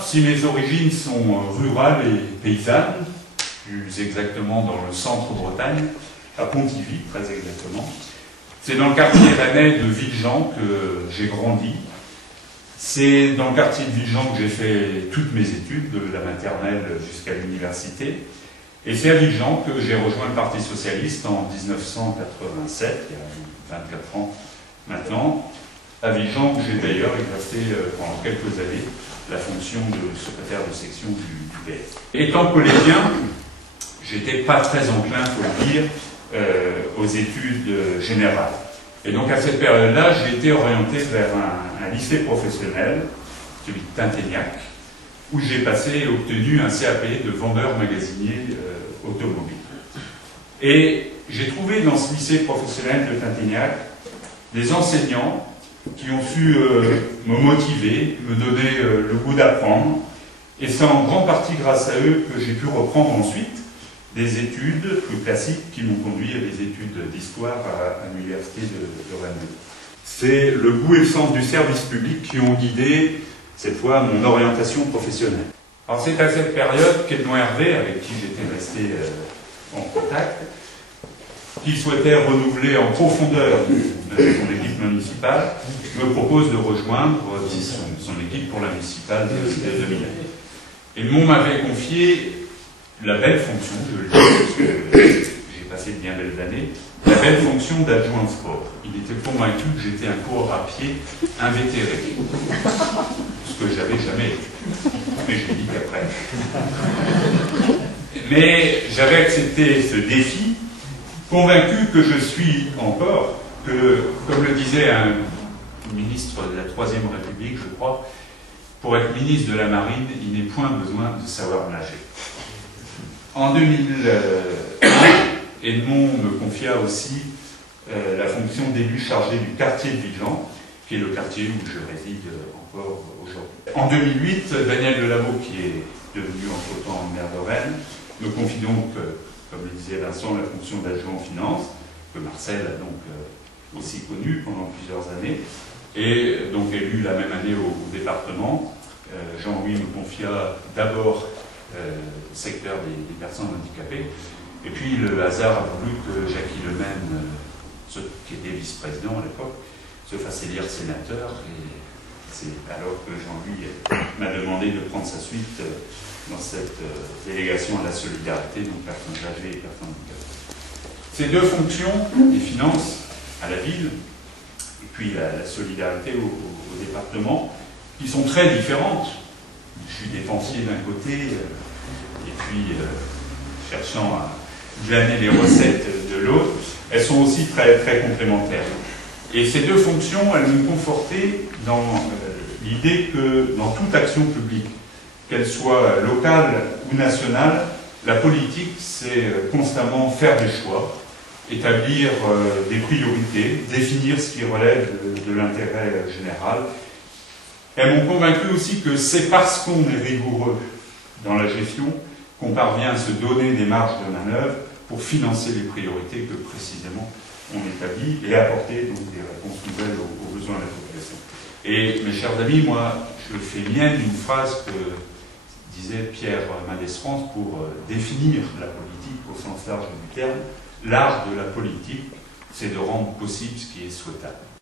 Si mes origines sont rurales et paysannes, plus exactement dans le centre-Bretagne, à Pontivy, très exactement, c'est dans le quartier rennais de Villejean que j'ai grandi. C'est dans le quartier de Villejean que j'ai fait toutes mes études, de la maternelle jusqu'à l'université. Et c'est à Villejean que j'ai rejoint le Parti Socialiste en 1987, il y a 24 ans maintenant. À Villejean, où j'ai d'ailleurs exercé pendant quelques années la fonction de secrétaire de section du PS. Étant collégien, j'étais pas très enclin, il faut le dire, aux études générales. Et donc à cette période-là, j'ai été orienté vers un lycée professionnel, celui de Tinténiac, où j'ai passé et obtenu un CAP de vendeur magasinier automobile. Et j'ai trouvé dans ce lycée professionnel de Tinténiac des enseignants qui ont su me motiver, me donner le goût d'apprendre. Et c'est en grande partie grâce à eux que j'ai pu reprendre ensuite des études plus classiques qui m'ont conduit à des études d'histoire à l'université de Rennes. C'est le goût et le sens du service public qui ont guidé, cette fois, mon orientation professionnelle. Alors c'est à cette période qu'Edmond Hervé, avec qui j'étais resté en contact, qui souhaitait renouveler en profondeur son équipe municipale, me propose de rejoindre son équipe pour la municipale de 2001. Edmond m'avait confié la belle fonction, je le dis parce que j'ai passé de bien belles années, la belle fonction d'adjoint sport. Il était convaincu que j'étais un coureur à pied invétéré, ce que j'avais jamais été. Mais je l'ai dit qu'après. Mais j'avais accepté ce défi, convaincu que je suis encore, que, comme le disait un ministre de la Troisième République, je crois, pour être ministre de la Marine, il n'est point besoin de savoir nager. En 2001, Edmond me confia aussi la fonction d'élu chargé du quartier de Villejean, qui est le quartier où je réside encore aujourd'hui. En 2008, Daniel Delaveau, qui est devenu entre-temps maire de Rennes, me confie donc, comme le disait Vincent, la fonction d'adjoint en finance, que Marcel a donc aussi connu pendant plusieurs années, et donc élu la même année au département. Jean-Louis me confia d'abord le secteur des personnes handicapées, et puis le hasard a voulu que Jackie Lemaine, qui était vice-président à l'époque, se fasse élire sénateur, et c'est alors que Jean-Louis m'a demandé de prendre sa suite dans cette délégation à la solidarité, donc personnes âgées et personnes handicapées. Ces deux fonctions, les finances à la ville, et puis la solidarité au département, qui sont très différentes. Je suis dépensier d'un côté, et puis cherchant à glaner les recettes de l'autre, elles sont aussi très, très complémentaires. Et ces deux fonctions, elles m'ont conforté dans l'idée que dans toute action publique, qu'elle soit locale ou nationale, la politique, c'est constamment faire des choix, établir des priorités, définir ce qui relève de l'intérêt général. Elles m'ont convaincu aussi que c'est parce qu'on est rigoureux dans la gestion qu'on parvient à se donner des marges de manœuvre pour financer les priorités que précisément on établit et apporter donc des réponses nouvelles aux besoins de la population. Et mes chers amis, moi, je fais mienne une phrase que disait Pierre Mendès France pour définir la politique au sens large du terme. L'art de la politique, c'est de rendre possible ce qui est souhaitable.